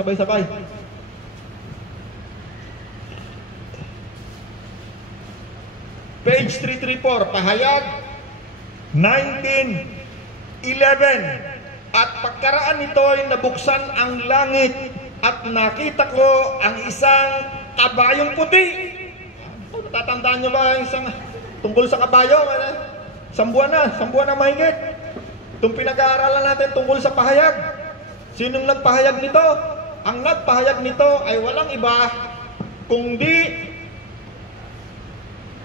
sabay-sabay. Page 334, pahayag 1911. At pagkaraan nito ay nabuksan ang langit at nakita ko ang isang kabayong puti. Natatandaan nyo ba yung isang tungkol sa kabayo? Isang buwan na mahigit. Itong pinag-aaralan natin tungkol sa pahayag. Sinong nagpahayag nito? Ang nagpahayag nito ay walang iba kundi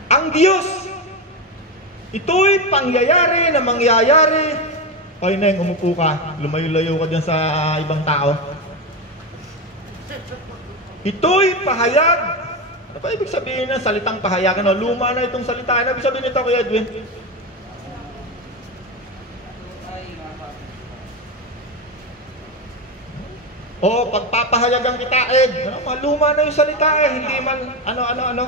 ang Diyos. Ito'y pangyayari na mangyayari. Ay Neng, umupo ka. Lumayo-layo ka dyan sa ibang tao. Ito'y pahayag. Ano ba ibig sabihin ng salitang pahayag? Ano? Luma na itong salita. Ano ibig sabihin nito, Kuya Edwin? O, pagpapahayagan kita, Ed. Ano, maluma na yung salita eh. Hindi man, ano.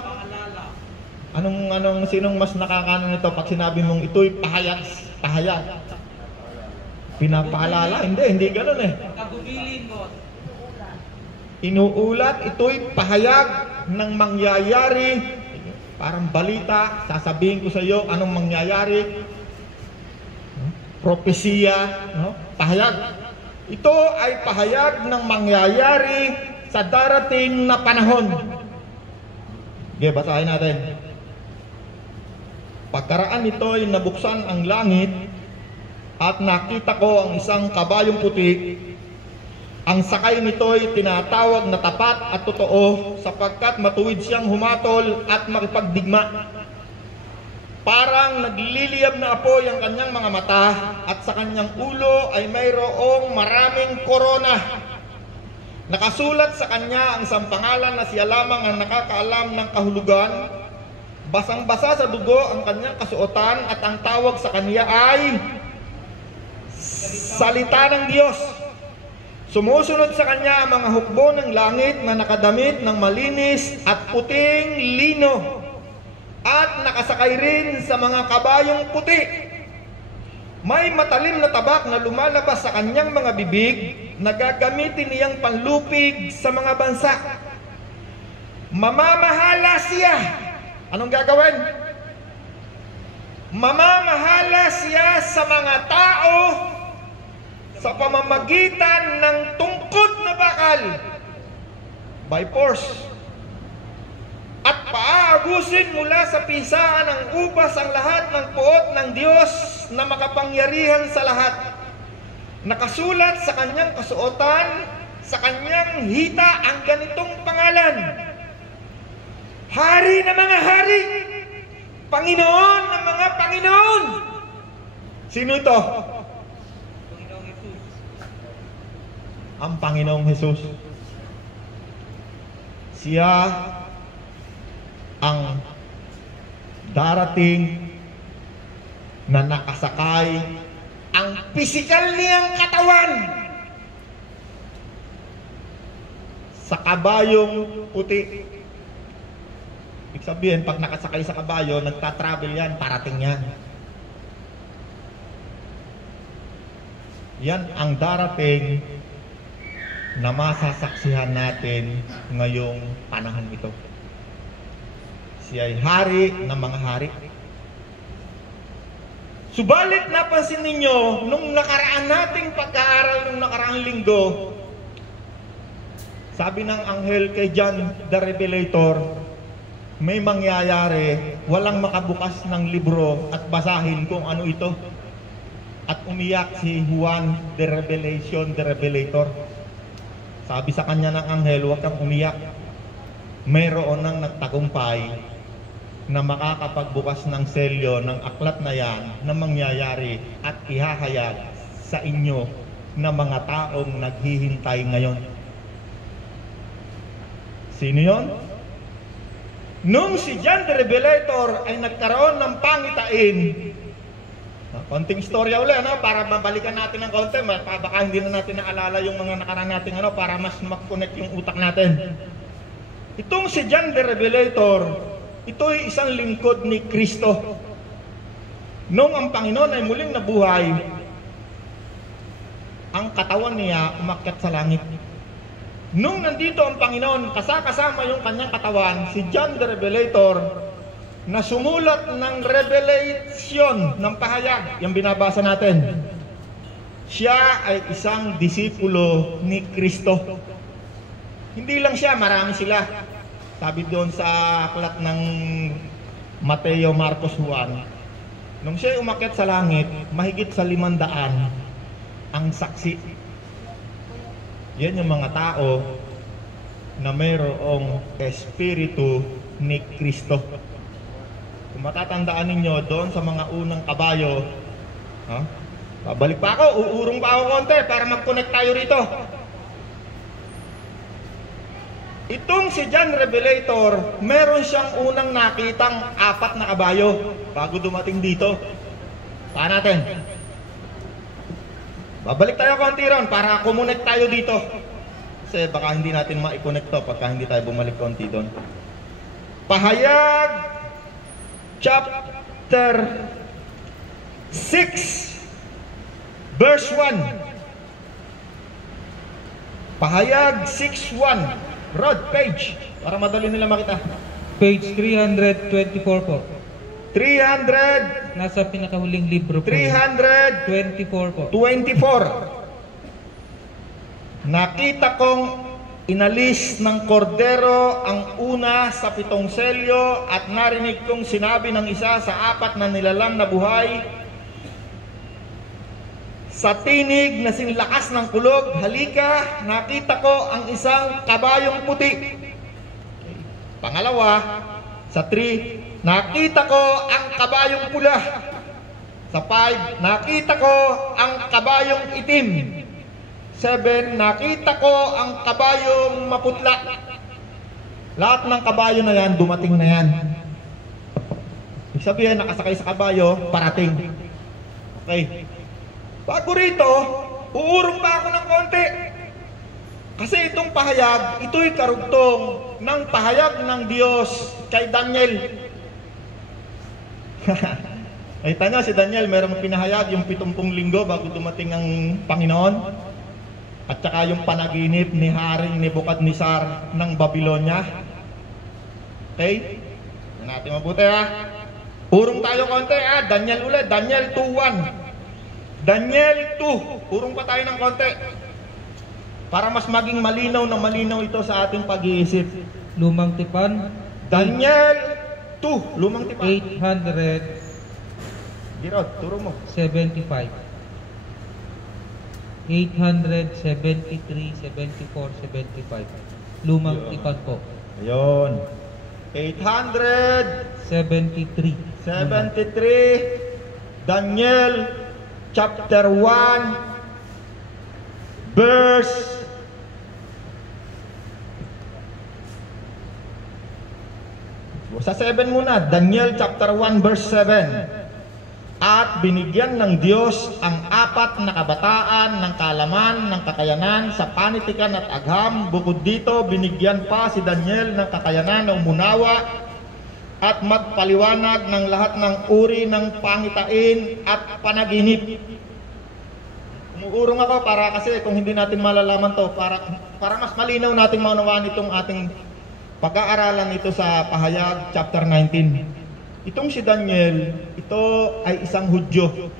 Sinong mas nakakaano nito pag sinabi mong ito'y pahayag? Pinapaalala? Hindi ganun eh. Inuulat, ito'y pahayag ng mangyayari. Parang balita, sasabihin ko sa iyo anong mangyayari. Propesiya, no? Pahayag. Ito ay pahayag ng mangyayari sa darating na panahon. Okay, basahin natin. Pagkaraan nito ay nabuksan ang langit at nakita ko ang isang kabayong puti. Ang sakay nito ay tinatawag na tapat at totoo sapagkat matuwid siyang humatol at makipagdigma. Parang nagliliyab na apoy ang kanyang mga mata at sa kanyang ulo ay mayroong maraming korona. Nakasulat sa kanya ang isang pangalan na siya lamang ang nakakaalam ng kahulugan. Basang-basa sa dugo ang kanyang kasuotan at ang tawag sa kanya ay Salita ng Diyos. Sumusunod sa kanya ang mga hukbo ng langit na nakadamit ng malinis at puting lino at nakasakay rin sa mga kabayong puti. May matalim na tabak na lumalabas sa kanyang mga bibig na gagamitin niyang panlupig sa mga bansa. Mamamahala siya. Anong gagawin? Mamamahala siya sa mga tao sa pamamagitan ng tungkod na bakal by force at paaabusin mula sa pisaan ng ubas ang lahat ng puot ng Diyos na makapangyarihan sa lahat. Nakasulat sa kanyang kasuotan, sa kanyang hita ang ganitong pangalan: Hari ng mga hari, Panginoon ng mga Panginoon. Sino ito? Ang Panginoong Hesus. Siya ang darating na nakasakay ang pisikal niyang katawan sa kabayong puti. Ibig sabihin, pag nakasakay sa kabayo, nagtatravel yan, parating yan. Yan ang darating na masasaksihan natin ngayong panahon ito. Siya ay hari ng mga hari. Subalit napansin ninyo, nung nakaraan nating pag-aaral nung nakaraang linggo, sabi ng anghel kay John the Revelator, may mangyayari, walang makabukas ng libro at basahin kung ano ito. At umiyak si Juan the Revelator. Sabi sa kanya ng anghel, huwag kang umiyak. Mayroon nang nagtagumpay na makakapagbukas ng selyo ng aklat na yan na mangyayari at ihahayag sa inyo na mga taong naghihintay ngayon. Sino yon? Nung si John the Revelator ay nagkaroon ng pangitain, konting istorya ulit, ano, para mabalikan natin ng konti, baka hindi na natin naalala yung mga nakaraan natin, ano, para mas mag-connect yung utak natin. Itong si John the Revelator, ito'y isang lingkod ni Kristo. Nung ang Panginoon ay muling nabuhay, ang katawan niya umakyat sa langit. Nung nandito ang Panginoon, kasama yung kanyang katawan, si John the Revelator, na sumulat ng revelation ng pahayag, yung binabasa natin. Siya ay isang disipulo ni Kristo. Hindi lang siya, marami sila. Sabi doon sa aklat ng Mateo, Marcos, Juan, nung siya umakyat sa langit, mahigit sa 500 ang saksi. Yan yung mga tao na mayroong espiritu ni Kristo. Kung matatandaan ninyo doon sa mga unang kabayo, babalik pa ako, uurong pa ako konti para mag-connect tayo rito. Itong si John Revelator, meron siyang unang nakitang 4 na kabayo bago dumating dito. Taan natin. Babalik tayo konti ron para kumonek tayo dito. Kasi baka hindi natin ma-connect to pagka hindi tayo bumalik konti doon. Pahayag chapter 6 verse 1. Pahayag 6:1. Rod, page, para madali nila makita. Page 324 po. 300. Nasa pinakahuling libro po. 324 po. Nakita kong inalis ng kordero ang una sa 7 selyo at narinig kong sinabi ng isa sa 4 na nilalang na buhay sa tinig na sinlakas ng kulog, halika, nakita ko ang isang kabayong puti. Pangalawa, sa 3, nakita ko ang kabayong pula. Sa 5, nakita ko ang kabayong itim. 7, nakita ko ang kabayong maputla. Lahat ng kabayo na yan, dumating na yan. Ibig sabihin, nakasakay sa kabayo, parating. Okay. Bago rito, uurong pa ako ng konti. Kasi itong pahayag, ito'y karugtong ng pahayag ng Diyos kay Daniel. Ay tanya si Daniel, merong pinahayag yung 70 linggo bago dumating ang Panginoon. At saka yung panaginip ni Haring Nebukadnezar ng Babylonia. Okay? Yan natin mabuti Urong tayo konti Daniel ulit, Daniel 2:1. Daniel 2, urong pa tayo ng konti para mas maging malinaw na malinaw ito sa ating pag-iisip. Lumang Tipan, Daniel 2, Lumang Tipan 800 Girod, turo mo 75 873, 74, 75 Lumang Tipan po. Ayun 73 Daniel chapter 1 verse sa 7 muna. Daniel chapter 1 verse 7. At binigyan ng Diyos ang 4 na kabataan ng kaalaman, ng kakayanan sa panitikan at agham. Bukod dito, binigyan pa si Daniel ng kakayanan na umunawa at magpaliwanag ng lahat ng uri ng pangitain at panaginip. Umuurong ako kasi kung hindi natin malalaman to, para mas malinaw nating maunawaan itong ating pag-aaralan ito sa Pahayag chapter 19. Itong si Daniel, ito ay isang Hudyo.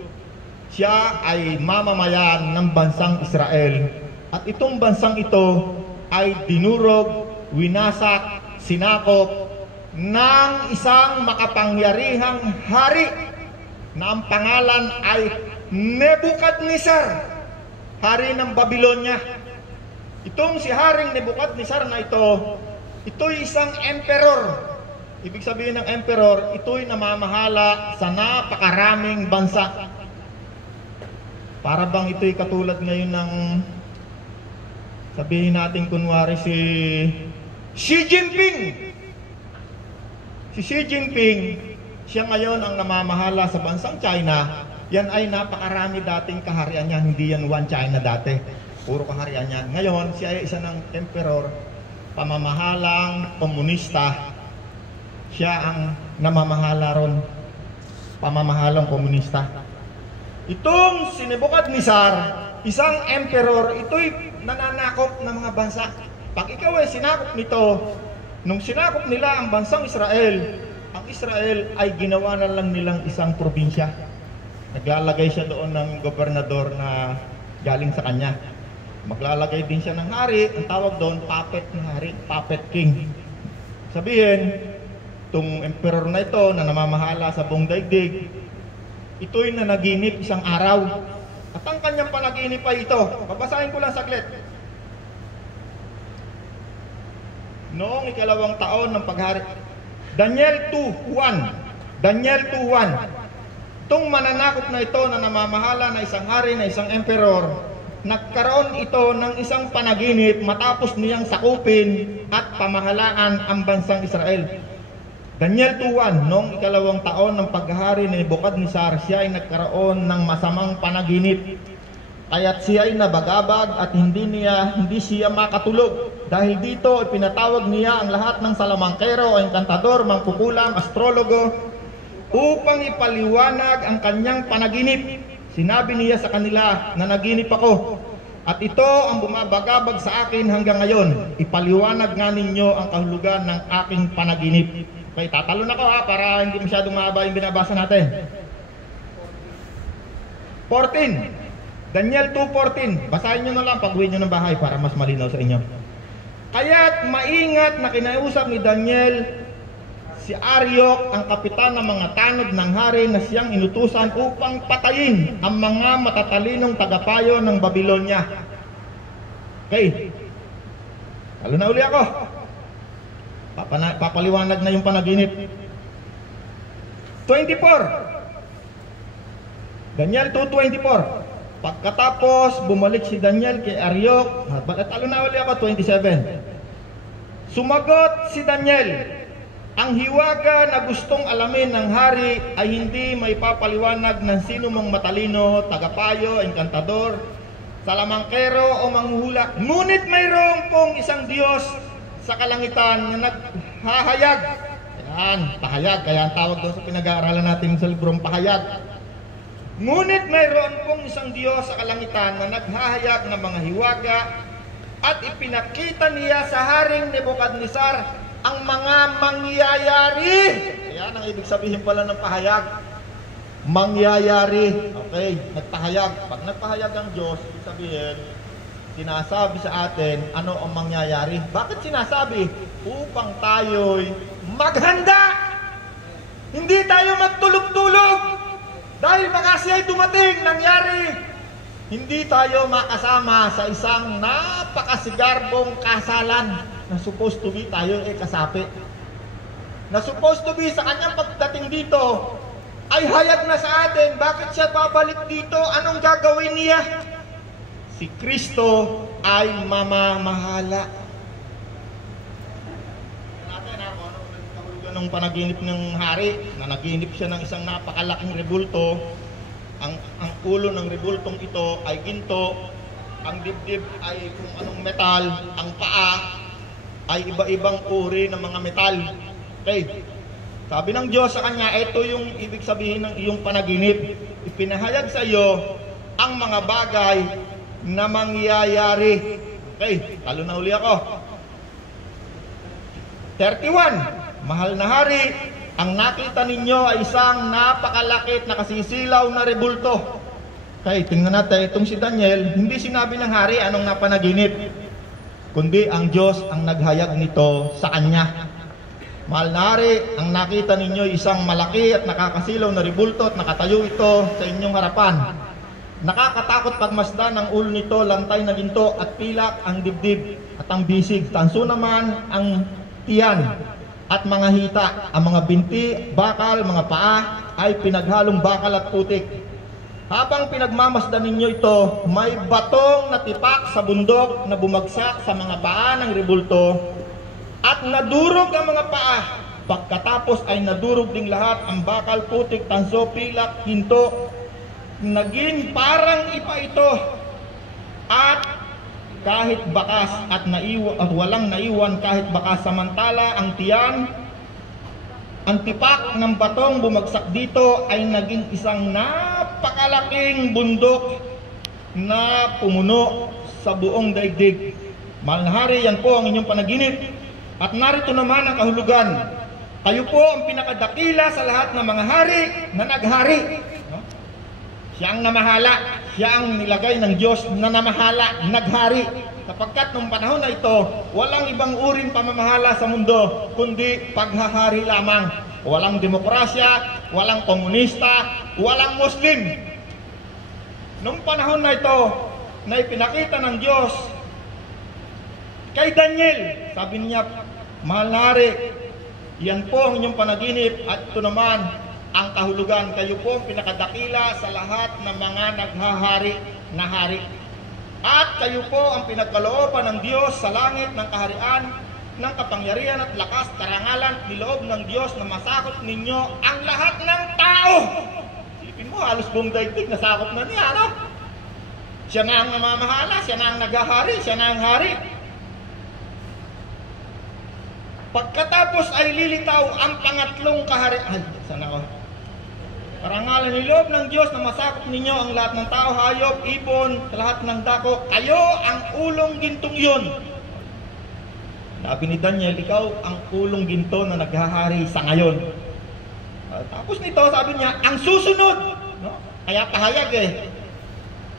Siya ay mamamayan ng bansang Israel. At itong bansang ito ay dinurog, winasak, sinakop ng isang makapangyarihang hari na ang pangalan ay Nebukadnezar, hari ng Babylonia. Itong si Haring Nebukadnezar na ito'y isang emperor. Ibig sabihin ng emperor, ito'y namamahala sa napakaraming bansa. Para bang ito'y katulad ngayon ng, sabihin natin kunwari si Xi Jinping. Si Xi Jinping, siya ngayon ang namamahala sa bansang China. Yan ay napakarami dating kaharian niya, hindi yan one China dati. Puro kaharian niya. Ngayon, siya ay isa ng emperor, pamamahalang komunista. Siya ang namamahala ron, pamamahalang komunista. Itong si Nebukadnezar, isang emperor, ito'y nananakop ng mga bansa. Pag ikaw ay sinakop nito, nung sinakop nila ang bansang Israel, ang Israel ay ginawa na lang nilang isang probinsya. Naglalagay siya doon ng gobernador na galing sa kanya. Maglalagay din siya ng hari, ang tawag doon, puppet na hari, puppet king. Sabihin, itong emperor na ito na namamahala sa buong daigdig, ito'y nanaginip isang araw. At ang kanyang panaginip ay ito. Babasahin ko lang saglit. Noong ikalawang taon ng paghari, Daniel 2:1. Daniel 2:1. Itong mananakop na ito na namamahala na isang hari, na isang emperor, nagkaroon ito ng isang panaginip matapos niyang sakupin at pamahalaan ang bansang Israel. Daniel 2:1. Noong ikalawang taon ng paghahari ni Nebukadnezar, siya ay nagkaroon ng masamang panaginip. Kaya't siya ay nabagabag at hindi siya makatulog. Dahil dito, pinatawag niya ang lahat ng salamangkero, engkantador, mangkukulam, astrologo, upang ipaliwanag ang kanyang panaginip. Sinabi niya sa kanila na naginip ako, at ito ang bumabagabag sa akin hanggang ngayon. Ipaliwanag nga ninyo ang kahulugan ng aking panaginip. Okay, tatalon ako para hindi masyadong mahaba yung binabasa natin. 14. Daniel 2:14. Basahin nyo na lang pag-uwi nyo ng bahay para mas malinaw sa inyo. Kaya't maingat na kinausap ni Daniel si Ariok, ang kapitan ng mga tanod ng hari na siyang inutusan upang patayin ang mga matatalinong tagapayo ng Babylonia. Okay. Talo na uli ako. Papaliwanag na yung panaginip. 24. Daniel 2:24. Pagkatapos bumalik si Daniel kay Ariok, talo na uli ako. 27. Sumagot si Daniel, ang hiwaga na gustong alamin ng hari ay hindi may papaliwanag ng sino mang matalino, tagapayo, engkantador, salamangkero o manghuhula. Ngunit mayroong pong isang Diyos sa kalangitan na naghahayag. Yan, pahayag. Kaya ang tawag doon sa pinag-aaralan natin sa librong pahayag. Ngunit mayroon pong isang Diyos sa kalangitan na naghahayag ng mga hiwaga at ipinakita niya sa Haring Nebukadnezar ang mga mangyayari. Ayan ang ibig sabihin pala ng pahayag. Mangyayari. Okay, nagpahayag. Pag nagpahayag ang Diyos, ibig sabihin, sinasabi sa atin ano ang mangyayari. Bakit sinasabi? Upang tayo'y maghanda. Hindi tayo magtulog-tulog. Dahil baka siya'y dumating, nangyari, hindi tayo makasama sa isang napakasigarbong kasalan na supposed to be tayo ay kasapi. Na supposed to be sa kanyang pagdating dito ay hayag na sa atin. Bakit siya babalik dito? Anong gagawin niya? Si Kristo ay mamamahala. Ng panaginip ng hari, na naginip siya ng isang napakalaking rebulto. Ang ulo ng rebultong ito ay ginto, ang dibdib ay kung anong metal, ang paa ay iba-ibang uri ng mga metal. Okay. Sabi ng Diyos sa kanya, ito yung ibig sabihin ng iyong panaginip. Ipinahayag sa iyo ang mga bagay na mangyayari. Okay, talo na uli ako. 31. Mahal na hari, ang nakita ninyo ay isang napakalakit na kasisilaw na rebulto. Okay, tingnan natin itong si Daniel, hindi sinabi ng hari anong napanaginip, kundi ang Diyos ang naghayag nito sa kanya. Mahal na hari, ang nakita ninyo ay isang malaki at nakakasilaw na rebulto at nakatayo ito sa inyong harapan. Nakakatakot pagmasdan ang ulo nito, lantay na ginto at pilak ang dibdib at ang bisig. Tanso naman ang tiyan at mga hita, ang mga binti, bakal, mga paa ay pinaghalong bakal at putik. Habang pinagmamasdan ninyo ito, may batong natipak sa bundok na bumagsak sa mga paa ng rebulto at nadurog ang mga paa. Pagkatapos ay nadurog ding lahat ang bakal, putik, tanso, pilak, hinto. Naging parang ipa ito at kahit bakas at walang naiwan kahit bakas, samantala ang tiyan, ang tipak ng batong bumagsak dito ay naging isang napakalaking bundok na pumuno sa buong daigdig. Mahal na hari, yan po ang inyong panaginip. At narito naman ang kahulugan. Kayo po ang pinakadakila sa lahat ng mga hari na naghari. No? Siya ang namahala. Siya ang nilagay ng Diyos na namahala, naghari. Sapagkat nung panahon na ito, walang ibang uring pamamahala sa mundo, kundi paghahari lamang. Walang demokrasya, walang komunista, walang Muslim. Nung panahon na ito, na ipinakita ng Diyos kay Daniel, sabi niya, mahal na hari, yan po ang inyong panaginip at ito naman ang kahulugan. Kayo po ang pinakadakila sa lahat ng mga naghahari na hari. At kayo po ang pinagkalooban ng Diyos sa langit ng kaharian, ng kapangyarihan at lakas, karangalan, niloob ng Diyos na masakop ninyo ang lahat ng tao. Isipin mo, halos buong daigdig nasakop na niya, no? Siya na ang namamahala, siya na ang naghahari, siya na ang hari. Pagkatapos ay lilitaw ang pangatlong kaharian. Ay, sana ko. Karangalan ni loob ng Diyos na masakop ninyo ang lahat ng tao, hayop, ibon, lahat ng dako. Kayo ang ulong gintong yun. Sabi ni Daniel, ikaw ang ulong ginto na naghahari sa ngayon. Tapos nito, sabi niya, ang susunod. No? Kaya pahayag eh.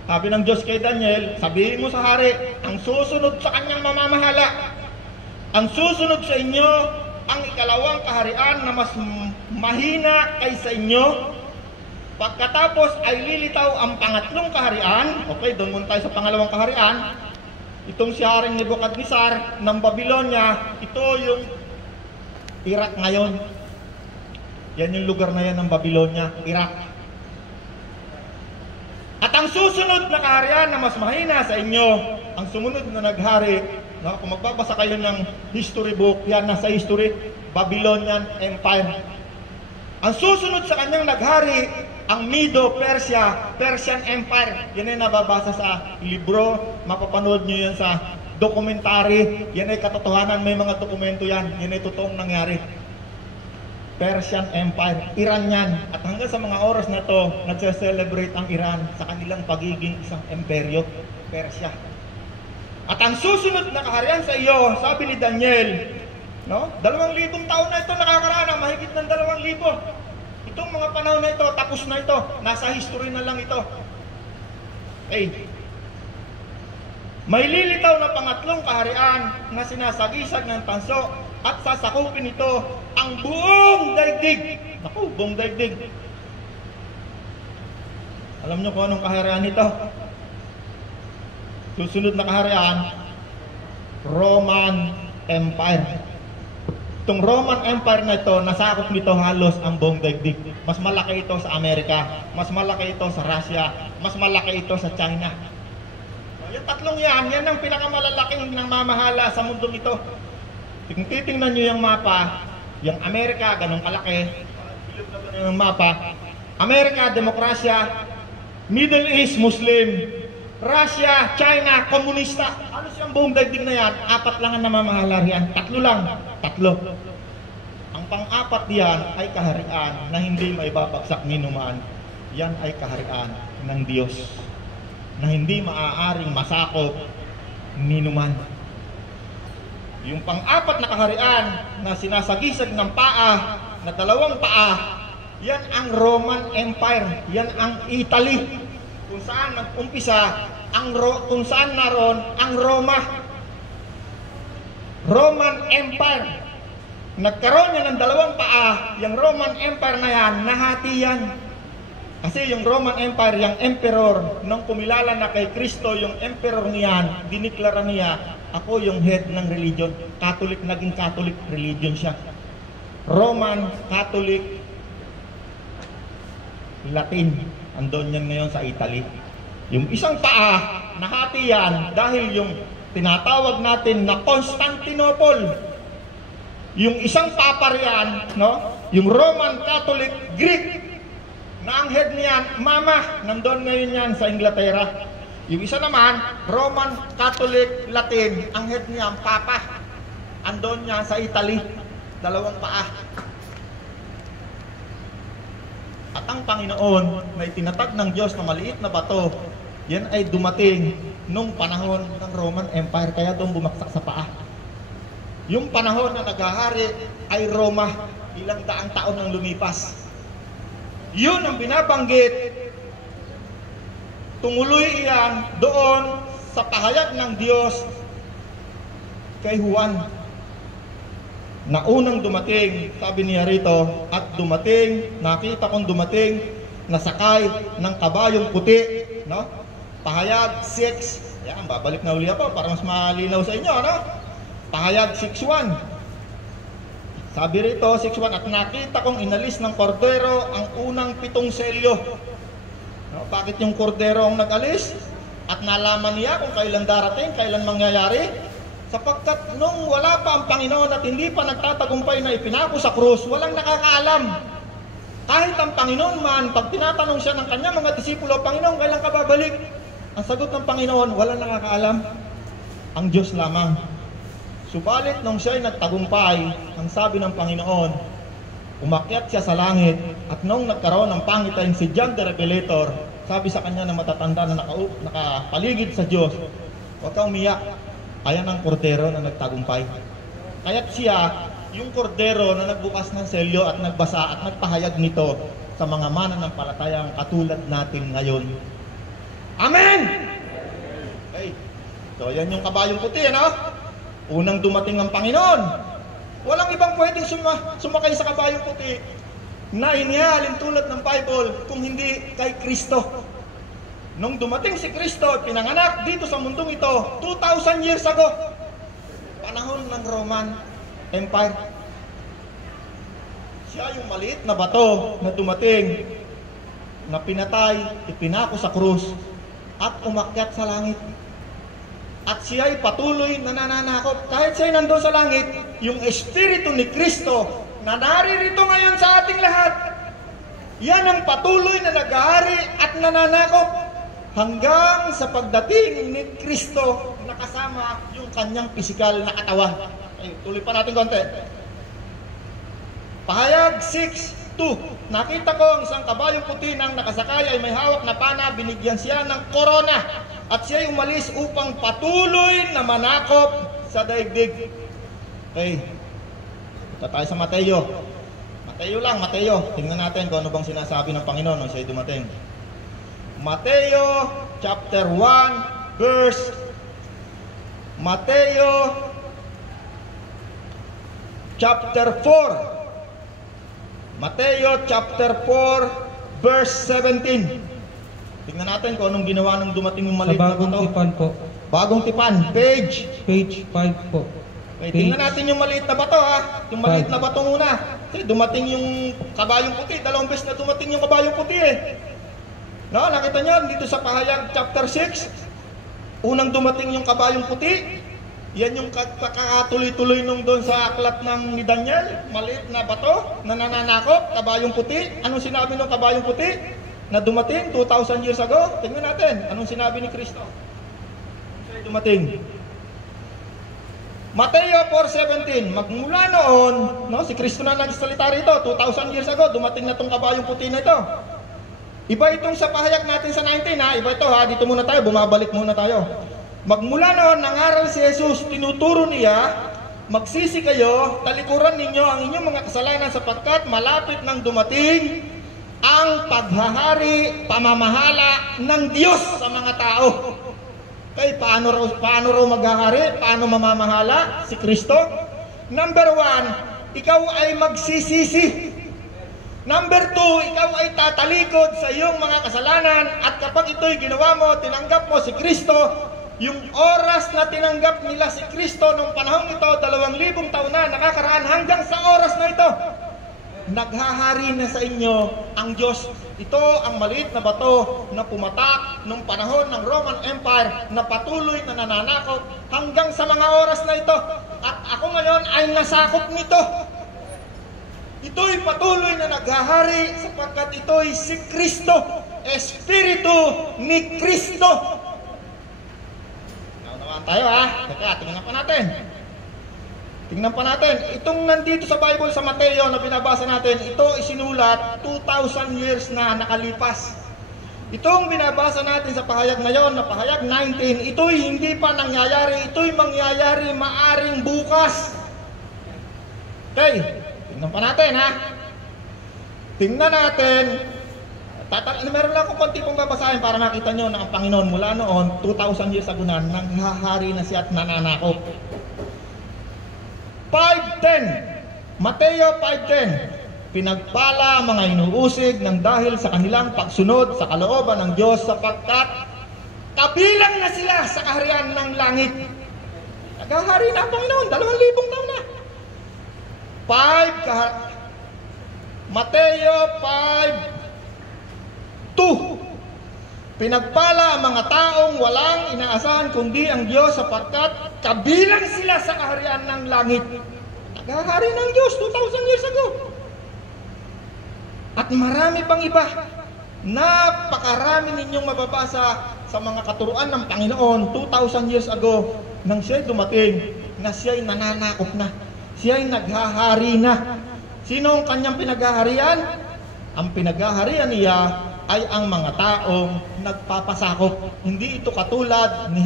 Sabi ng Diyos kay Daniel, sabihin mo sa hari, ang susunod sa kanyang mamamahala. Ang susunod sa inyo, ang ikalawang kaharian na mas mahina kaysa inyo. Pagkatapos ay lilitaw ang pangatlong kaharian. Okay, doon muna tayo sa pangalawang kaharian. Itong si Haring Nebukadnezar ng Babylonia, ito yung Iraq ngayon. Yan yung lugar na yan ng Babylonia, Iraq. At ang susunod na kaharian na mas mahina sa inyo, ang sumunod na naghari, no, kung magbabasa kayo ng history book, yan nasa history, Babylonian Empire. Ang susunod sa kanyang naghari, ang Medo-Persia, Persian Empire. Yan ay nababasa sa libro, mapapanood nyo yan sa dokumentary. Yan ay katotohanan, may mga dokumento yan. Yan ay totoong nangyari. Persian Empire, Iran yan. At hanggang sa mga oras na to, nagse-celebrate ang Iran sa kanilang pagiging isang imperyo, Persia. At ang susunod na kaharian sa iyo, sabi ni Daniel, no? 2,000 taon na ito nakakaraan, mahigit ng 2,000. Itong mga panahon na ito, tapos na ito, nasa history na lang ito. Okay. May lilitaw na pangatlong kaharian na sinasagisag ng tanso at sasakupin ito ang buong daigdig. Naku, buong daigdig. Alam nyo kung anong kaharian ito? Susunod na kaharian, Roman Empire. Itong Roman Empire na ito, nasakop nito halos ang buong daigdig. Mas malaki ito sa Amerika, mas malaki ito sa Russia, mas malaki ito sa China. Yung tatlong yan ang pinakamalalaking namamahala sa mundong ito. Kung titingnan nyo yung mapa, yung Amerika, ganun kalaki, bilog na ganun yung mapa. Amerika, demokrasya, Middle East, Muslim, Russia, China, komunista. Ano siyang buong daigdig na yan? 4 lang ang namamahala riyan. 3 lang. 3. Ang pang-4 diyan ay kaharian na hindi maibabagsak ni numan. Yan ay kaharian ng Diyos na hindi maaaring masakop ni numan. Yung pang-4 na kaharian na sinasagisag ng paa, na 2 paa, yan ang Roman Empire. Yan ang Italy. Kung saan nag-umpisa, kung saan naroon ang Roma. Roman Empire. Nagkaroon yan ng 2 paa, yung Roman Empire na yan, nahati yan. Kasi yung Roman Empire, yung emperor, nung kumilala na kay Kristo, yung emperor niyan, diniklara niya, ako yung head ng religion. Catholic, naging Catholic religion siya. Roman, Catholic, Latin. Andon yan ngayon sa Italy. Yung isang paa, nahati yan dahil yung tinatawag natin na Constantinople. Yung isang papa riyan, no? Yung Roman Catholic Greek, na ang head niyan, mama, nandun ngayon yan sa Inglaterra. Yung isa naman, Roman Catholic Latin, ang head niyan, papa, andun yan sa Italy. 2 paa. At ang Panginoon na itinatag ng Diyos na maliit na bato, yan ay dumating nung panahon ng Roman Empire, kaya doon bumaksak sa paa. Yung panahon na naghahari ay Roma, ilang daang taon nang lumipas. Yun ang binabanggit. Tumuloy iyan doon sa pahayag ng Diyos kay Juan na unang dumating, sabi niya rito, at dumating, nakita kong dumating na sakay ng kabayong puti, no? Pahayag 6, yan, babalik na uli ako para mas malinaw sa inyo, no? Pahayag 6:1. Sabi rito, 6:1, at nakita kong inalis ng kordero ang unang 7 selyo. No? Bakit yung kordero ang nag-alis? At nalaman niya kung kailan darating, kailan mangyayari. Sapagkat nung wala pa ang Panginoon at hindi pa nagtatagumpay na ipinako sa krus, walang nakakaalam. Kahit ang Panginoon man, pag tinatanong siya ng kanyang mga disipulo, Panginoon, kailan ka babalik? Ang sagot ng Panginoon, walang nakakaalam. Ang Diyos lamang. Subalit nung siya'y nagtagumpay, ang sabi ng Panginoon, umakyat siya sa langit, at nung nagkaroon ng pangitain si John the Revelator, sabi sa kanya na matatanda na nakapaligid sa Diyos, huwag kang umiyak, ayan ang kordero na nagtagumpay. Kaya't siya, yung kordero na nagbukas ng selyo at nagbasa at nagpahayag nito sa mga mananampalatayang katulad natin ngayon. Amen! Okay. So yan yung kabayong puti, ano? Unang dumating ang Panginoon. Walang ibang pwedeng sumakay sa kabayong puti na inihalin tulad ng Bible kung hindi kay Kristo. Nung dumating si Kristo, pinanganak dito sa mundong ito 2,000 years ago, panahon ng Roman Empire. Siya yung maliit na bato na dumating, na pinatay, ipinako sa krus, at umakyat sa langit. At siya'y patuloy na nananakop. Kahit siya'y nandun sa langit, yung Espiritu ni Kristo na naririto ngayon sa ating lahat, yan ang patuloy na naghahari at nananakop hanggang sa pagdating ni Kristo na kasama yung kanyang pisikal na katawan. Ay, tuloy pa natin konti. Pahayag 6:2. Nakita ko ang isang kabayong puti nang nakasakay ay may hawak na pana, binigyan siya ng korona, at siya'y umalis upang patuloy na manakop sa daigdig. Okay. Punta tayo sa Mateo. Mateo. Tingnan natin kung ano bang sinasabi ng Panginoon nung siya'y dumating. Mateo chapter 1 verse Mateo chapter 4. Mateo chapter 4 verse 17. Tingnan natin kung anong ginawa nung dumating yung maliit na bato. Sa bagong tipan po. Bagong tipan, page 5 po. Okay, tingnan natin yung maliit na bato, ha. Yung maliit na bato muna. Kasi dumating yung kabayong puti. 2 beses na dumating yung kabayong puti, eh. No, nakita niyo dito sa Pahayag chapter 6. Unang dumating yung kabayong puti. Yan yung kakatuloy-tuloy nung doon sa aklat ng ni Daniel. Maliit na bato na nananakop, kabayong puti. Anong sinabi ng kabayong puti na dumating 2,000 years ago? Tingnan natin, anong sinabi ni Kristo? Siya dumating. Mateo 4:17. Magmula noon, no, si Kristo na nagsalita rito, 2,000 years ago, dumating na tong kabayong puti na ito. Iba itong sa pahayag natin sa 19, ha. Iba ito, ha. Dito muna tayo, bumabalik muna tayo. Magmula noon, nangaral si Jesus, tinuturo niya, magsisi kayo, talikuran ninyo ang inyong mga kasalanan sapagkat malapit nang dumating ang paghahari, pamamahala ng Diyos sa mga tao. Okay, paano raw maghahari? Paano mamamahala? Si Kristo. Number 1, ikaw ay magsisisi. Number 2, ikaw ay tatalikod sa iyong mga kasalanan, at kapag ito'y ginawa mo, tinanggap mo si Kristo, yung oras na tinanggap nila si Kristo nung panahon ito, 2,000 taon na nakakaraan hanggang sa oras na ito, naghahari na sa inyo ang Diyos. Ito ang maliit na bato na pumatak nung panahon ng Roman Empire na patuloy na nananakop hanggang sa mga oras na ito. At ako ngayon ay nasakop nito. Ito'y patuloy na naghahari sapagkat ito'y si Kristo, Espiritu ni Kristo. Naunawaan tayo, ha? Teka, tingnan pa natin. Tingnan pa natin, itong nandito sa Bible sa Mateo na binabasa natin, ito isinulat 2,000 years na nakalipas. Itong binabasa natin sa pahayag ngayon na pahayag 19, ito'y hindi pa nangyayari, ito'y mangyayari maaring bukas. Okay, tingnan pa natin ha. Tingnan natin. Meron lang akong konti pong babasahin para makita nyo na ang Panginoon mula noon, 2,000 years ago na, nanghahari na siya at nananakop. 5:10, Mateo 5:10, pinagpala ang mga inuusig ng dahil sa kanilang pagsunod sa kalooban ng Diyos sapagkat kabilang na sila sa kaharian ng langit. Naghahari na ang Panginoon, 2,000 taon na. Mateo 5:2, pinagpala ang mga taong walang inaasahan kundi ang Diyos sapagkat kabilang sila sa kaharian ng langit. Naghahari ng Diyos 2,000 years ago. At marami pang iba. Napakarami ninyong mababasa sa mga katuruan ng Panginoon 2,000 years ago nang siya'y dumating, na siya'y nananakop na, siya'y naghahari na. Sino ang kanyang pinaghaharian? Ang pinaghaharian niya ay ang mga taong nagpapasakop. Hindi ito katulad ni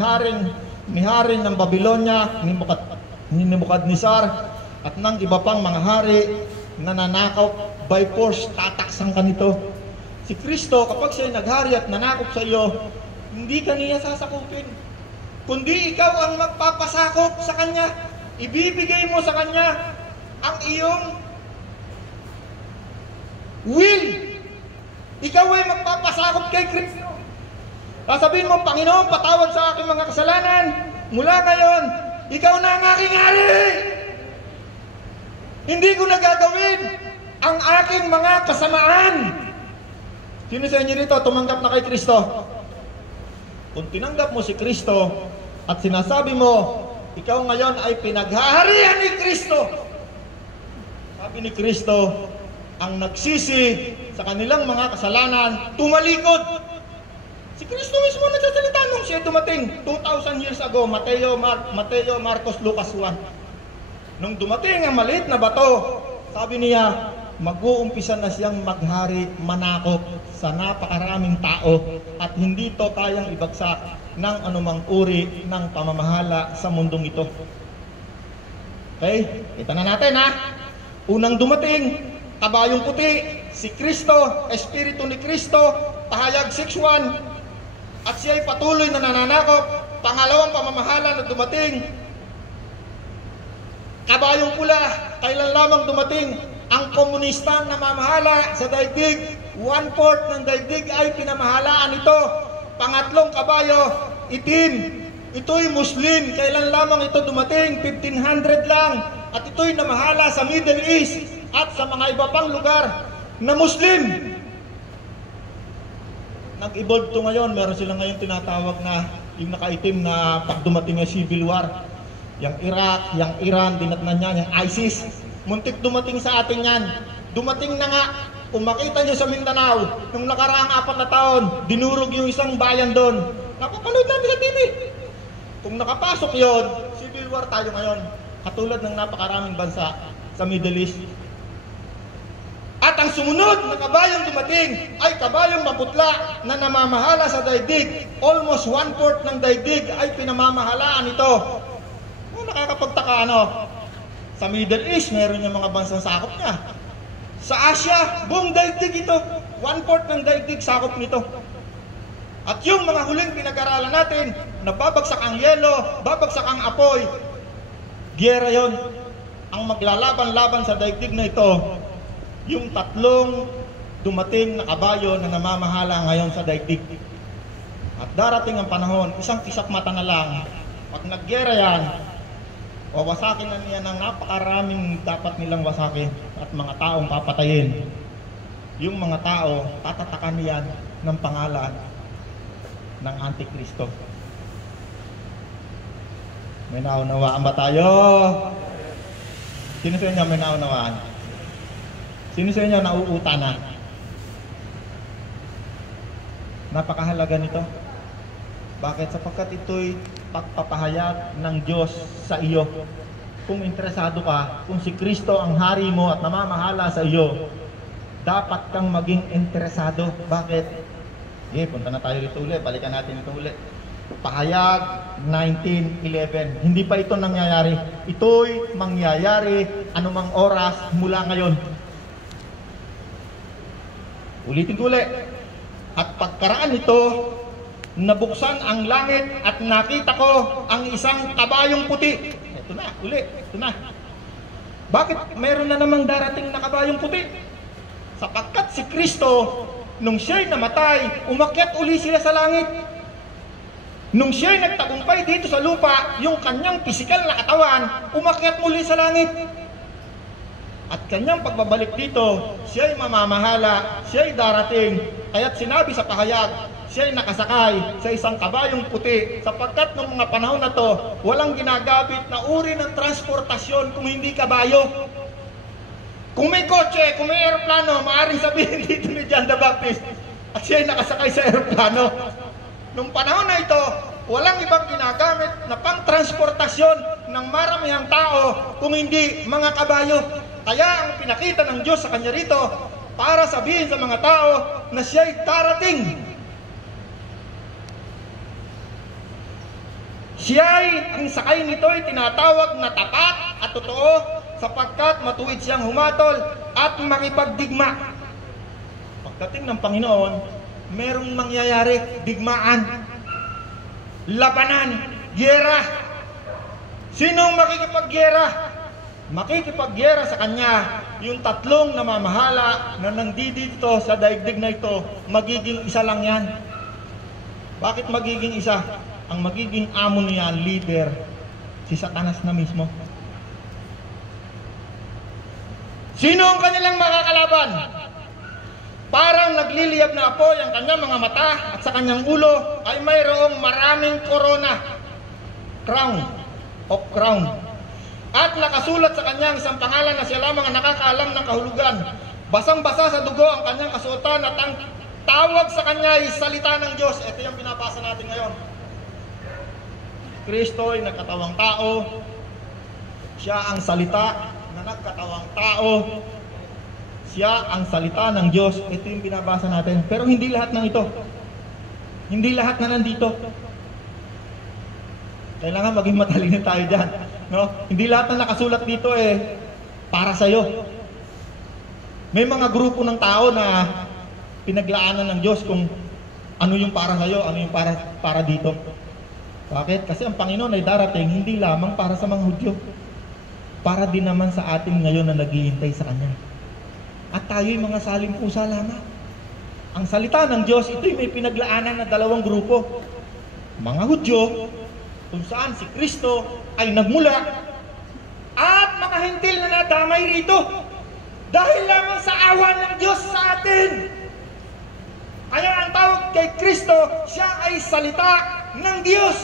Haring ng Babylonia, ni Nebukadnezar at ng iba pang mga hari na nanakaw by force, tataksan ka nito. Si Kristo, kapag siya'y naghari at nanakop sa iyo, hindi ka niya sasakupin, kundi ikaw ang magpapasakop sa Kanya. Ibibigay mo sa Kanya ang iyong will. Ikaw ay magpapasakop kay Kristo. Sasabihin mo, Panginoon, patawad sa aking mga kasalanan. Mula ngayon, ikaw na ang aking hari. Hindi ko na gagawin ang aking mga kasamaan. Sino sa inyo rito tumanggap na kay Kristo? Kung tinanggap mo si Kristo at sinasabi mo, ikaw ngayon ay pinaghaharian ni Kristo. Sabi ni Kristo, ang nagsisi sa kanilang mga kasalanan, tumalikod. Si Kristo mismo nagsasalita nung siya dumating 2,000 years ago, Mateo, Marcos, Lucas 1. Nung dumating ang maliit na bato, sabi niya, mag-uumpisa na siyang maghari, manakop sa napakaraming tao at hindi to kayang ibagsak ng anumang uri ng pamamahala sa mundong ito. Okay? Kita na natin ha. Unang dumating, kabayong puti, si Kristo, Espiritu ni Kristo, pahayag 6:1, at siya'y patuloy na nananakop. Pangalawang pamamahala na dumating, kabayong pula. Kailan lamang dumating ang komunistang namamahala sa daigdig? 1/4 ng daigdig ay pinamahalaan ito. Pangatlong kabayo, itim. Ito'y Muslim. Kailan lamang ito dumating? 1500 lang. At ito'y namahala sa Middle East at sa mga iba pang lugar na Muslim. Nag-evolve to ngayon. Meron silang ngayon tinatawag na yung nakaitim na pag dumating ang Civil War. Yung Iraq, yung Iran, dinatnan niya, yung ISIS. Muntik dumating sa atin yan. Dumating na nga. Kung makita nyo sa Mindanao, nung nakaraang 4 na taon, dinurog yung isang bayan doon. Napapanood natin sa TV. Kung nakapasok yon, Civil War tayo ngayon. Katulad ng napakaraming bansa sa Middle East. At ang sumunod na kabayong dumating ay kabayong maputla na namamahala sa daigdig. Almost 1/4 ng daigdig ay pinamamahalaan ito. Nakakapagtaka ano? Sa Middle East, meron yung mga bansang sakop niya. Sa Asia, buong daigdig ito. 1/4 ng daigdig sakop nito. At yung mga huling pinag-aralan natin, na babagsak ang yelo, babagsak ang apoy, giyera yon. Ang maglalaban-laban sa daigdig na ito, yung 3 dumating na kabayo na namamahala ngayon sa daigdig. At darating ang panahon, isang kisap mata na lang, pag naggiyera yan, wawasakin na niya ng napakaraming dapat nilang wasakin at mga taong papatayin. Yung mga tao, tatatakan niyan ng pangalan ng Antikristo. May naunawaan ba tayo? Sino sa inyo may naunawaan? Sino sa inyo nauuta na? Napakahalaga nito. Bakit? Sapagkat ito'y pagpapahayag ng Diyos sa iyo. Kung interesado ka, kung si Kristo ang hari mo at namamahala sa iyo, dapat kang maging interesado. Bakit? Sige, punta na tayo rito uli. Balikan natin ito uli. Pahayag 19:11. Hindi pa ito nangyayari. Ito'y mangyayari anumang oras mula ngayon. Ulitin ko uli. At pagkaraan nito, nabuksan ang langit at nakita ko ang isang kabayong puti. Ito na, uli. Ito na. Bakit meron na namang darating na kabayong puti? Sapagkat si Kristo, nung siya'y namatay, umakyat uli siya sa langit. Nung siya'y nagtagumpay dito sa lupa, yung kanyang pisikal na katawan, umakyat muli sa langit. At kanyang pagbabalik dito, siya'y mamamahala, siya'y darating. Kaya't sinabi sa pahayag, siya'y nakasakay sa isang kabayong puti, sapagkat noong mga panahon na to, walang ginagamit na uri ng transportasyon kung hindi kabayo. Kung may kotse, kung may aeroplano, maaaring sabihin dito ni John the Baptist, at siya'y nakasakay sa aeroplano. Noong panahon na ito, walang ibang ginagamit na pang-transportasyon ng maramihang tao kung hindi mga kabayo. Kaya ang pinakita ng Diyos sa kanya rito, para sabihin sa mga tao na siya'y darating. Siya'y, ang sakay nito ay tinatawag na tapat at totoo, sapagkat matuwid siyang humatol at makipagdigma. Pagdating ng Panginoon, merong mangyayari, digmaan, labanan, gyera. Sinong makikipagyera? Makikipagyera sa kanya yung tatlong namamahala na nandito sa daigdig na ito. Magiging isa lang yan. Bakit magiging isa? Ang magiging amo niya, leader, si Satanas na mismo. Sino ang kanilang makakalaban? Parang nagliliyab na apoy ang kanyang mga mata at sa kanyang ulo ay mayroong maraming korona, crown. At nakasulat sa kanyang isang pangalan na siya lamang ang nakakaalam ng kahulugan. Basang-basa sa dugo ang kanyang kasuotan at ang tawag sa kanya ay salita ng Diyos. Ito yung binabasa natin ngayon. Kristo ay nagkatawang tao. Siya ang salita na nagkatawang tao. Siya ang salita ng Diyos. Ito yung binabasa natin. Pero hindi lahat ng ito. Hindi lahat na nandito. Kailangan maging matalino tayo dyan. No? Hindi lahat na nakasulat dito para sa'yo. May mga grupo ng tao na pinaglaanan ng Diyos kung ano yung para sa'yo, ano yung para dito. Bakit? Kasi ang Panginoon ay darating hindi lamang para sa mga Hudyo. Para din naman sa ating ngayon na naghihintay sa Kanya. At tayo'y mga salimpusa lamang. Ang salita ng Diyos, ito'y may pinaglaanan na dalawang grupo. Mga Hudyo, kung saan si Kristo ay nagmula, at mga Hentil na nadamay rito dahil lamang sa awa ng Diyos sa atin. Kaya ang tawag kay Kristo, siya ay salita ng Diyos.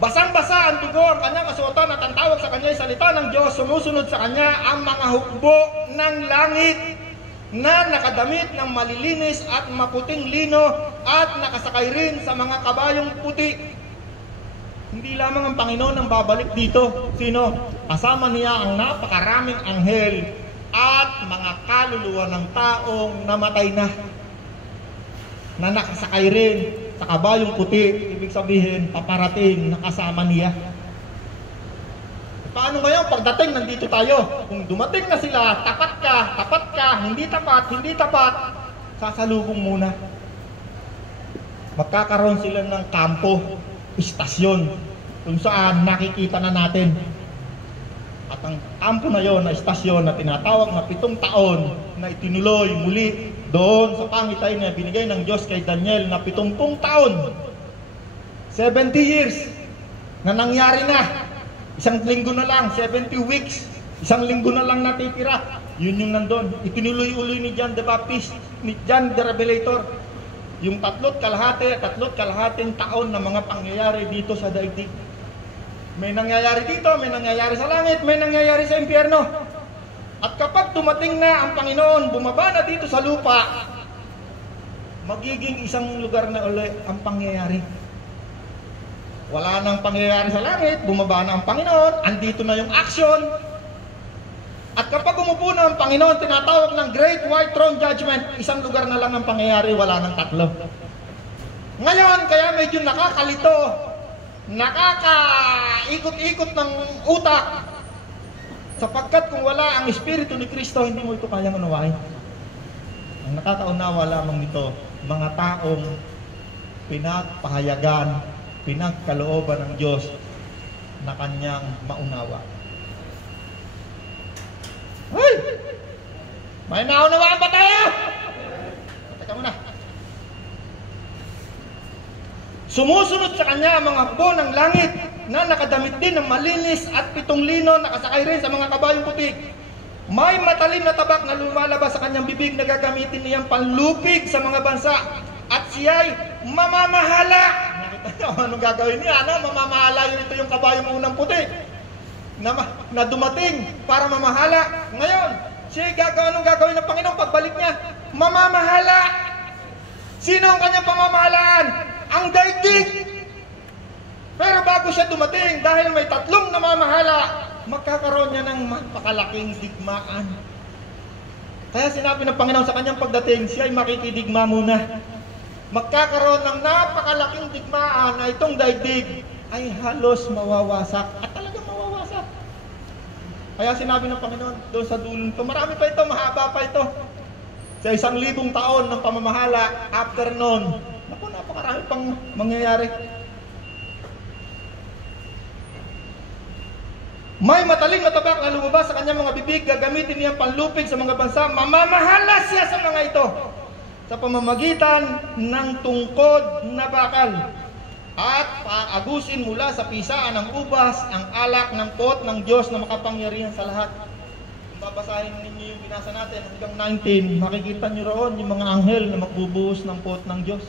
Basang-basa ang dugo ang kanyang kasuotan at ang tawag sa kanya ay salita ng Diyos. Sumusunod sa kanya ang mga hukbo ng langit na nakadamit ng malilinis at maputing lino at nakasakay rin sa mga kabayong puti. Hindi lamang ang Panginoon ang babalik dito. Sino? Kasama niya ang napakaraming anghel at mga kaluluwa ng taong namatay na nakasakay rin sa kabayong puti. Ibig sabihin, paparating, nakasama niya. Paano ngayon pagdating nandito tayo? Kung dumating na sila, tapat ka, hindi tapat, sasalubong muna. Magkakaroon sila ng kampo, istasyon, kung saan nakikita na natin. At ang kampo na yon, na istasyon na tinatawag na 7 taon na itinuloy muli doon sa pangitay na binigay ng Diyos kay Daniel na 70 taon. 70 years na nangyari na. Isang linggo na lang, 70 weeks. Isang linggo na lang natitira. Yun yung nandun. Itinuloy-uloy ni John the Baptist, ni John the Revelator. Yung 3 kalahating taon na mga pangyayari dito sa daigdig. May nangyayari dito, may nangyayari sa langit, may nangyayari sa impyerno. At kapag dumating na ang Panginoon, bumaba na dito sa lupa, magiging isang lugar na uli ang pangyayari. Wala nang pangyayari sa langit, bumaba na ang Panginoon, andito na yung action. At kapag umupo na ang Panginoon, tinatawag ng Great White Throne Judgment, isang lugar na lang ang pangyayari, wala ng tatlo. Ngayon, kaya medyo nakakalito, nakakaikot-ikot ng utak, sapagkat kung wala ang Espiritu ni Kristo, hindi mo ito kayang unawain. Ang nakakaunawa lamang nito, mga taong pinagpahayagan, pinagkalooban ng Diyos na kanyang maunawa. Ay! May naunawaan ba tayo? Teka muna. Sumusunod sa kanya ang mga hukbo ng langit na nakadamit din ng malinis at 7 lino, nakasakay rin sa mga kabayong puti. May matalim na tabak na lumalabas sa kanyang bibig na gagamitin niyang panlupig sa mga bansa. At siya'y mamamahala. Nakita niyo anong gagawin niya? Mamamahala yun, ito yung kabayong unang puti na dumating para mamahala. Ngayon, siya anong gagawin ng Panginoon pagbalik niya? Mamamahala. Sino ang kanyang pamamahalaan? Ang daigdig. Pero bago siya dumating, dahil may 3 namamahala, magkakaroon niya ng mapakalaking digmaan. Kaya sinabi ng Panginoon sa kanyang pagdating, siya ay makikidigma muna. Magkakaroon ng napakalaking digmaan na itong daigdig ay halos mawawasak at talagang mawawasak. Kaya sinabi ng Panginoon doon sa dulo ito, marami pa ito, mahaba pa ito. Sa 1,000 taon ng pamamahala, after noon, naku, napakarami pang mangyayari. May mataling na tabak na lumabas sa kanyang mga bibig, gagamitin niyang panlupig sa mga bansa, mamamahala siya sa mga ito sa pamamagitan ng tungkod na bakal. At paagusin mula sa pisaan ng ubas ang alak ng pot ng Diyos na makapangyarihan sa lahat. Kung babasahin ninyo yung binasa natin hanggang 19, makikita nyo roon yung mga anghel na magbubuhos ng pot ng Diyos.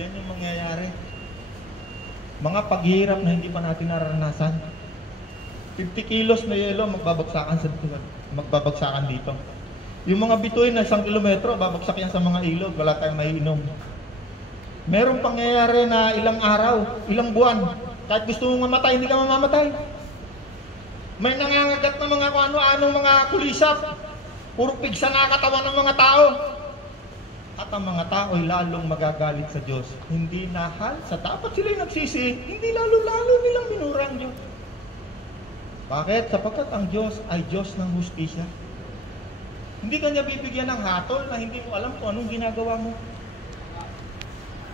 Yan yung mangyayari. Mga paghihirap na hindi pa natin nararanasan. 50 kilos na yelo magbabagsakan dito. Yung mga bituin na 1 kilometro, babagsak yan sa mga ilog, wala tayong maiinom. Merong pangyayari na ilang araw, ilang buwan, kahit gusto mong mamatay, hindi ka mamamatay. May nangangagat na mga ano-anong mga kulisap, puro pigsa na katawan ng mga tao. At ang mga tao ay lalong magagalit sa Diyos. Hindi nahal, sa dapat sila'y nagsisi, hindi lalo-lalo nilang minura ang Diyos. Bakit? Sapagkat ang Diyos ay Diyos ng hustisya. Hindi ka niya bibigyan ng hatol na hindi mo alam kung anong ginagawa mo.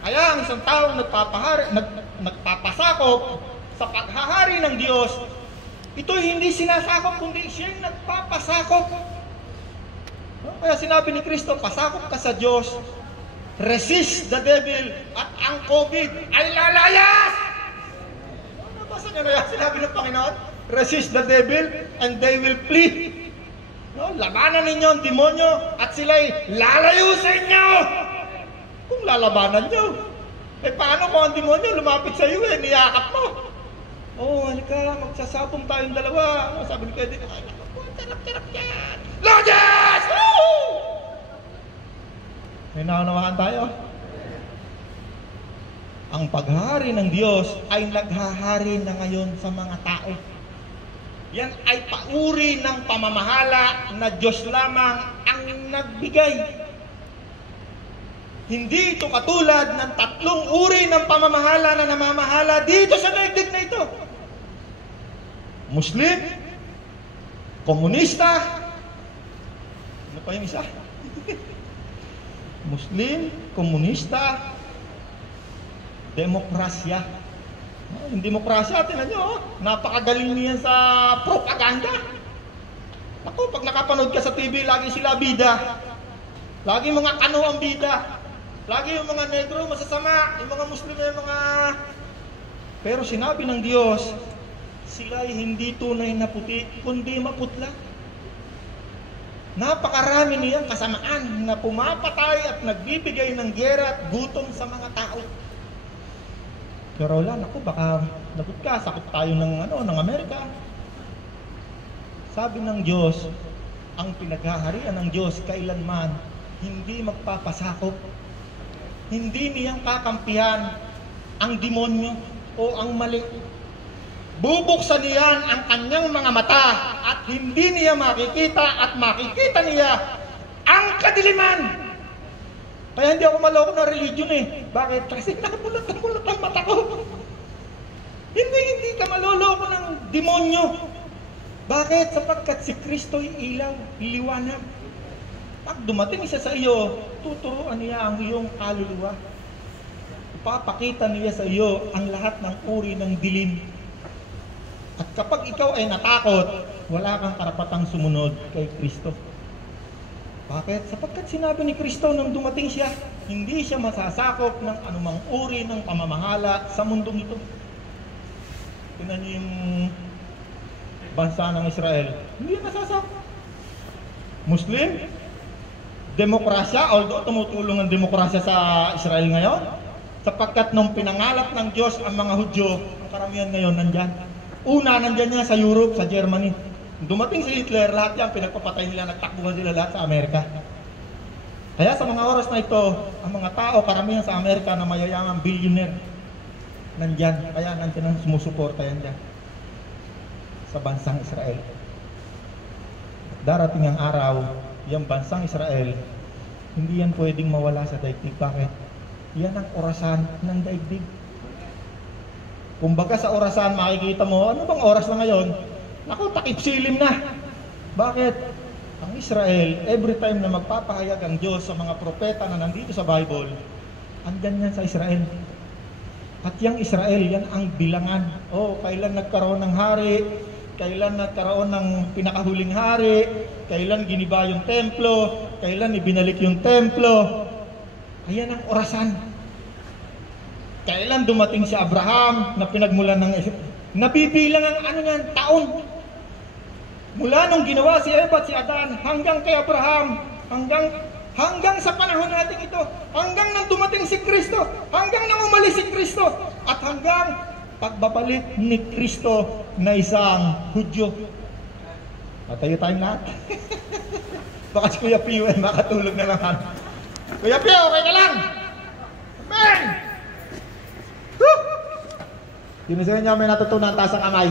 Kaya ang isang taong nagpapasakop sa paghahari ng Diyos, ito'y hindi sinasakop, kundi siya'y nagpapasakop. Kaya sinabi ni Kristo, pasakop ka sa Diyos, resist the devil, at ang COVID ay lalayas! Nabasa niyo na yan, sinabi ng Panginoon, resist the devil, and they will flee. Labanan ninyo ang demonyo, at sila'y lalayo sa inyo! Kung lalabanan nyo, paano kung ang demonyo lumapit sa iyo, niyakap mo? Halika, magsasabong tayong dalawa. Sabi ni Pwede, sarap-sarap yan! Lord yes! Woo! May naunawaan tayo. Ang paghahari ng Diyos ay naghahari na ngayon sa mga tao. Yan ay pauri ng pamamahala na Diyos lamang ang nagbigay. Hindi ito katulad ng 3 uri ng pamamahala na namamahala dito sa daigdig na ito. Muslim, komunista, ano pa yung isa? Muslim, komunista, demokrasya. Yung demokrasya, tinan nyo, napakagaling niya sa propaganda. Naku, pag nakapanood ka sa TV, lagi sila bida. Lagi mga kano ang bida. Lagi yung mga negro, masasama. Yung mga Muslim, yung mga... Pero sinabi ng Diyos, sila ay hindi tunay na puti, kundi maputla. Napakarami niyang kasamaan na pumapatay at nagbibigay ng gera at gutom sa mga tao. Pero wala, naku, baka lagot ka, sakot tayo ng Amerika. Sabi ng Diyos, ang pinaghaharian ng Diyos kailanman hindi magpapasakop. Hindi niyang kakampihan ang demonyo o ang mali. Bubuksan niyan ang kanyang mga mata at hindi niya makikita at makikita niya ang kadiliman. Kaya hindi ako maloko ng religion eh. Bakit? Kasi namulat ang mata ko. Hindi ka maloloko ng demonyo. Bakit? Sapagkat si Kristo'y ilaw, liwanag. Pag dumating siya sa iyo, tuturuan niya ang iyong kaluluwa. Ipapakita niya sa iyo ang lahat ng uri ng dilim. At kapag ikaw ay natakot, wala kang karapatang sumunod kay Kristo. Bakit? Sapagkat sinabi ni Kristo nang dumating siya, hindi siya masasakop ng anumang uri ng pamamahala sa mundong ito. Tingnan niyo yung bansa ng Israel, hindi nasasakop. Muslim, demokrasya, although tumutulong ang demokrasya sa Israel ngayon, sapagkat nung pinangalap ng Diyos ang mga Hudyo, ang karamihan ngayon nandyan. Una, nandyan niya sa Europe, sa Germany. Dumating si Hitler, lahat yan, pinagpapatay nila, nagtakbuhan sila lahat sa Amerika. Kaya sa mga oras na ito, ang mga tao, karamihan sa Amerika na mayayaman, billionaire, nandyan. Kaya nandyan ang sumusuporta yan dyan sa bansang Israel. Darating ang araw, yung bansang Israel, hindi yan pwedeng mawala sa daigdig. Bakit? Yan ang orasan ng daigdig. Kumbaga sa orasan, makikita mo, ano bang oras na ngayon? Naku, takip silim na. Bakit? Ang Israel, every time na magpapahayag ang Diyos sa mga propeta na nandito sa Bible, andyan yan sa Israel. At yung Israel, yan ang bilangan. Kailan nagkaroon ng hari, kailan nagkaroon ng pinakahuling hari, kailan giniba yung templo, kailan ibinalik yung templo. Ayan ang orasan. Kailan dumating si Abraham na pinagmulan ng nabibilang ang taon. Mula nung ginawa si Eva at si Adan hanggang kay Abraham, hanggang sa panahon natin ito, hanggang nang dumating si Kristo, hanggang nang umalis si Kristo, at hanggang pagbabalik ni Kristo na isang Hudyo. Matayo tayong lahat. Baka si Kuya Pio ay makatulog na naman. Kuya Pio, okay ka lang? Amen! Sino sa inyo may natutunan taas ang kamay?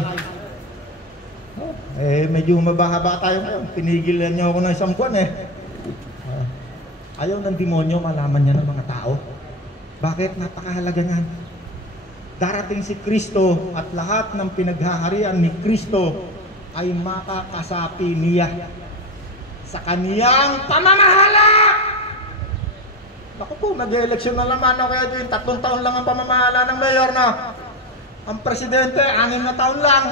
Medyo mabahaba tayo ngayon. Pinigilan niyo ako ng isang buwan Ayaw ng demonyo malaman niya ng mga tao. Bakit? Napakahalaga nga. Darating si Kristo at lahat ng pinaghaharian ni Kristo ay makakasapi niya sa kaniyang pamamahala. Ako po, nag-eleksyon na naman ako kaya doon. 3 taon lang ang pamamahala ng mayor na. Ang presidente, 6 na taon lang.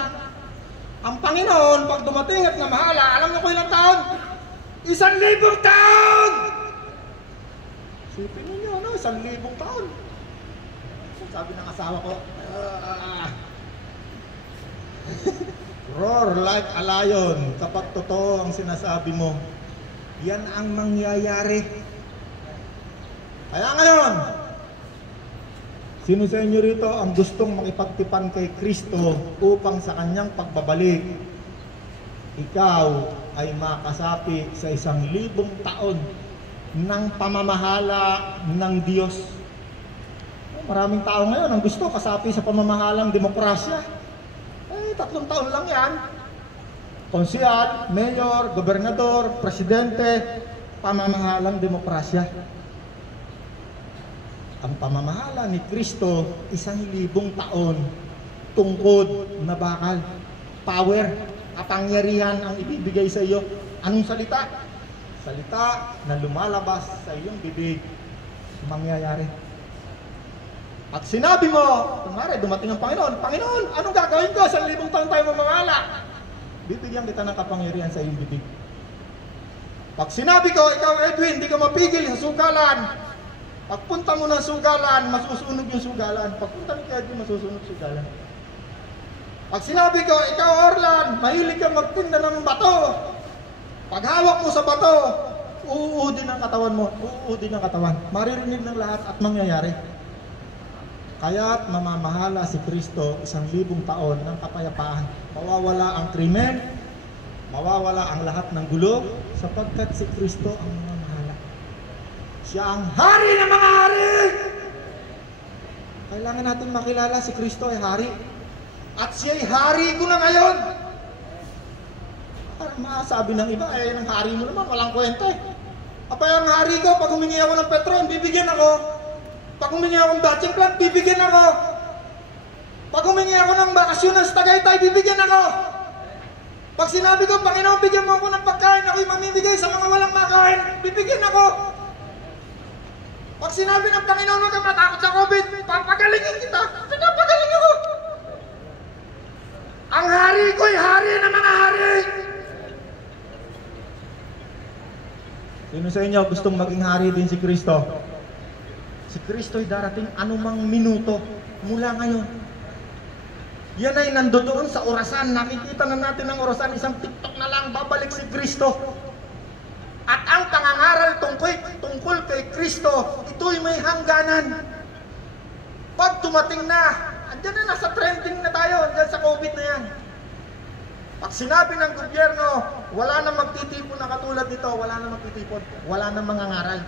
Ang Panginoon, pag dumating at namahala, alam niyo ko ilang taon? 1,000 taon! Sipin niyo, 1,000 taon. Sabi ng asawa ko, roar like a lion. Kapag totoo ang sinasabi mo, yan ang mangyayari. Kaya ngayon, sino sa inyo rito ang gustong makipagtipan kay Kristo upang sa kanyang pagbabalik, ikaw ay makasapi sa 1,000 taon ng pamamahala ng Diyos? Maraming tao ngayon ang gusto kasapi sa pamamahalang demokrasya. 3 taon lang yan. Konsehal, mayor, gobernador, presidente, pamamahalang demokrasya. Ang pamamahala ni Kristo, 1,000 taon, tungkod na bakal, power, kapangyarihan ang ibibigay sa iyo. Anong salita? Salita na lumalabas sa iyong bibig, mangyayari. At sinabi mo, kunwari dumating ang Panginoon, Panginoon, anong gagawin ko? 1,000 taon tayo mamahala. Bibigyan kita ng kapangyarihan sa iyong bibig. Pag sinabi ko, ikaw Edwin, hindi ka mapigil sa sugalan. Pagpunta mo ng sugalan, masusunog yung sugalan. Pagpunta ni Edwin, masusunog sugalan. Pag sinabi ko, ikaw Orlan, mahilig ka magtinda ng bato. Pag hawak mo sa bato, uuudin ang katawan mo. Uuudin ang katawan. Maririnig ng lahat at mangyayari. Kaya't mamamahala si Kristo 1,000 taon ng kapayapaan. Mawawala ang krimen, mawawala ang lahat ng gulo, sapagkat si Kristo ang mamamahala. Siya ang hari ng mga hari! Kailangan natin makilala si Kristo ay hari. At siya'y hari ko na ngayon. Parang masabi ng iba, ng hari mo naman, walang kwenta eh. Apay ang hari ko, pag humingi ako ng Petron, bibigyan ako. Pag humingi ako ng batching plant, bibigyan ako. Pag humingi ako ng bakasyon ng Tagaytay, bibigyan ako. Pag sinabi ko, Panginoon, bigyan mo ako ng pagkain, ako'y mamimigay sa mga walang makain, bibigyan ako. Pag sinabi ng Panginoon, huwag kang matakot sa COVID, papagalingin kita, pinapagaling ako. Ang hari ko'y hari ng mga hari. Sino sa inyo gustong maging hari din si Kristo? Si Kristo'y darating anumang minuto mula ngayon. Yan ay nandoon sa orasan. Nakikita na natin ang orasan. Isang TikTok na lang, babalik si Kristo. At ang pangangaral tungkol kay Kristo, ito'y may hangganan. Pag tumating na, andyan na, nasa trending na tayo, andyan sa COVID na yan. Pag sinabi ng gobyerno, wala na magtitipon na katulad nito, wala na magtitipon, wala na mangangaral.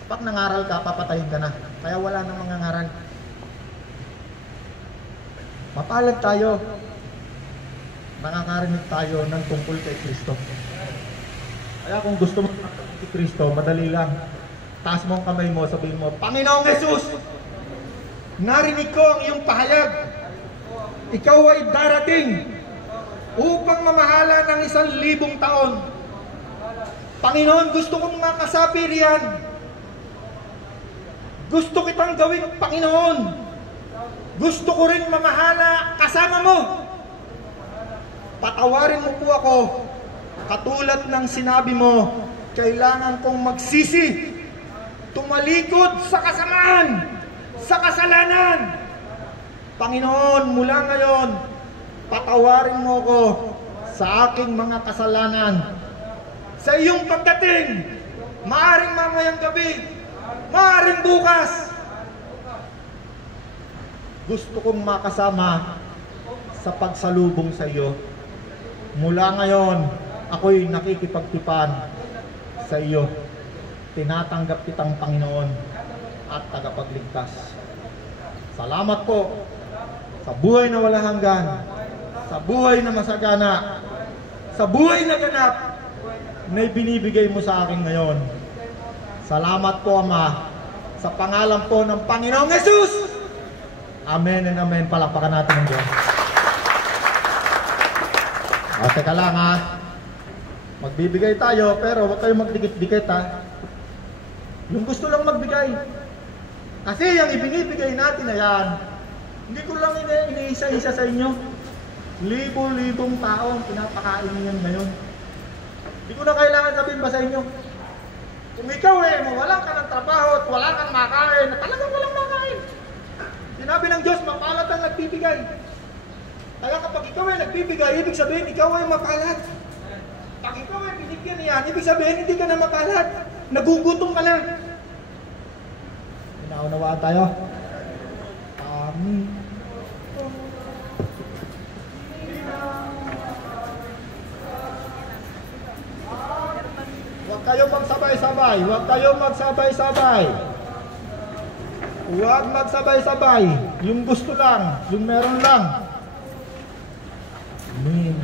Kapag nangaral ka, papatayin ka na. Kaya wala na mangangaral. Mapalad tayo. Nakakarinig tayo ng tungkol kay Kristo. Kaya kung gusto mo kay Kristo, madali lang. Taas mo ang kamay mo, sabihin mo, Panginoong Jesus, narinig ko ang iyong pahayag. Ikaw ay darating upang mamahala ng 1,000 taon. Panginoon, gusto kong makasapi riyan. Gusto kitang gawing Panginoon. Gusto ko rin mamahala kasama mo. Patawarin mo po ako. Katulad ng sinabi mo, kailangan kong magsisi, tumalikod sa kasamaan, sa kasalanan. Panginoon, mula ngayon, patawarin mo ko sa aking mga kasalanan. Sa iyong pagdating, maaring mamayang gabi, maaring bukas, gusto kong makasama sa pagsalubong sa iyo. Mula ngayon, ako'y nakikipagtipan sa iyo. Tinatanggap kitang Panginoon at tagapagligtas. Salamat po sa buhay na wala hanggan, sa buhay na masagana, sa buhay na ganap na ibinibigay mo sa akin ngayon. Salamat po, Ama, sa pangalan po ng Panginoong Jesus. Amen and amen. Palakpakan natin ang Diyos. O, teka lang ha. Magbibigay tayo, pero huwag kayong magdikit-dikit ha. Yung gusto lang magbigay. Kasi yung ibinibigay natin na yan, hindi ko lang iniisa-isa sa inyo. Libo-libong tao ang pinapakain niyan ngayon. Hindi ko na kailangan sabihin ba sa inyo. Kung ikaw mawalan ka ng trabaho at wala kang makain, na talagang walang makain. Sinabi ng Diyos, mapalad ang nagbibigay. Kaya kapag ikaw nagbibigay, ibig sabihin ikaw ay mapalad. Pag ikaw binigyan niyan, ibig sabihin hindi ka na mapalad. Nagugutom ka na. Naunawaan tayo. Amen. Huwag kayo magsabay-sabay. Huwag kayo magsabay-sabay. Huwag magsabay-sabay. Yung gusto lang. Yung meron lang. Amen.